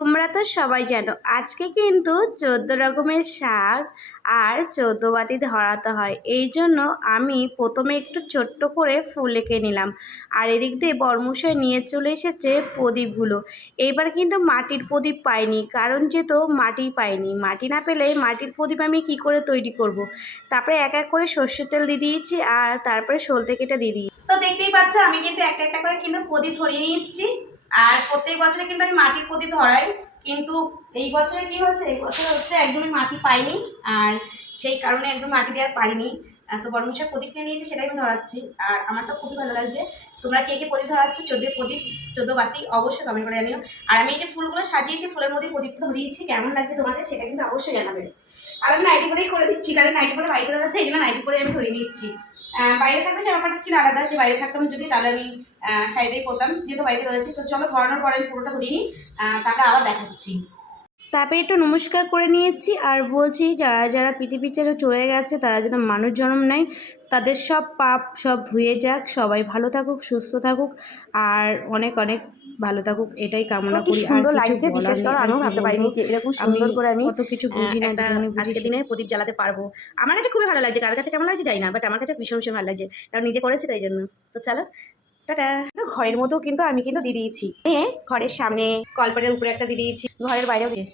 তোমরা তো সবাই জানো আজকে কিন্তু 14 রকমের শাক আর 14 বাতি ধরাতে হয়। এই জন্য আমি প্রথমে একটু ছোট্ট করে ফুল এঁকে নিলাম। আর এদিক দিয়ে বরমশাই নিয়ে চলে এসেছে প্রদীপগুলো। এইবার কিন্তু মাটির প্রদীপ পাইনি, কারণ যেহেতু মাটি পাইনি, মাটি না পেলে মাটির প্রদীপ আমি কি করে তৈরি করব। তারপরে এক এক করে সর্ষের তেল দিয়ে দিয়েছি আর তারপরে সলতে কেটে দিয়ে দিই। তো দেখতেই পাচ্ছ আমি কিন্তু একটা একটা করে কিন্তু প্রদীপ ধরিয়ে নিচ্ছি। আর প্রত্যেক বছরে কিন্তু আমি মাটির প্রদীপ ধরাই, কিন্তু এই বছরে কি হচ্ছে, এই বছর হচ্ছে একদমই মাটি পাইনি, আর সেই কারণে একদম মাটি দেওয়ার পারিনি। তো বর্মশাই প্রদীপ নিয়ে নিয়েছে, সেটাই আমি ধরাচ্ছি। আর আমার তো খুবই ভালো লাগছে। তোমরা কে কে প্রদীপ ধরাচ্ছ, 14 প্রদীপ 14 বাতি, অবশ্যই কমেন্ট করে জানিও। আর আমি এই যে ফুলগুলো সাজিয়েছি, ফুলের মধ্যে প্রদীপটা ধরিয়েছি, কেমন লাগছে তোমাদের সেটা কিন্তু অবশ্যই জানাবে। আর আমি নাইটি পরেই করে দিচ্ছি, কারণ নাইটি পরে বাইরে যাচ্ছে, এই জন্য নাইটি পরে আমি ধরিয়ে নিচ্ছি। বাইরে থাকলে সে ব্যাপারটা ছিল আলাদা, যে বাইরে থাকতাম যদি তাহলে আমি শাড়িটাই পরতাম, যেহেতু বাইরে রয়েছে। তো চলো ধরানোর পরে আমি পুরোটা ধরিয়ে নিই, তারপরে আবার দেখাচ্ছি। তারপরে একটু নমস্কার করে নিয়েছি আর বলছি যারা যারা পৃথিবী ছেড়ে চলে গেছে তারা যেন মানুষ জন্ম নেয়, তাদের সব পাপ সব ধুয়ে যাক, সবাই ভালো থাকুক, সুস্থ থাকুক আর অনেক অনেক ভালো থাকুক, এটাই কামনা করি। আর সুন্দর কিছু লাগছে, বিশেষ করে আমিও ভাবতে পারিনি যে এরকম সুন্দর করে আমি কত কিছু বুঝি না, আজকের দিনে প্রদীপ জ্বালাতে পারবো। আমার কাছে খুবই ভালো লাগছে, কার কাছে কেমন লাগছে জানি না, বাট আমার কাছে ভীষণ ভীষণ ভালো লাগছে, কারণ নিজে করেছি তাই জন্য। তো চলো টাটা। তো ঘরের মধ্যেও কিন্তু আমি কিন্তু দিয়ে দিয়েছি, ঘরের সামনে কলপাটের উপরে একটা দিয়ে দিয়েছি, ঘরের বাইরেও দিয়ে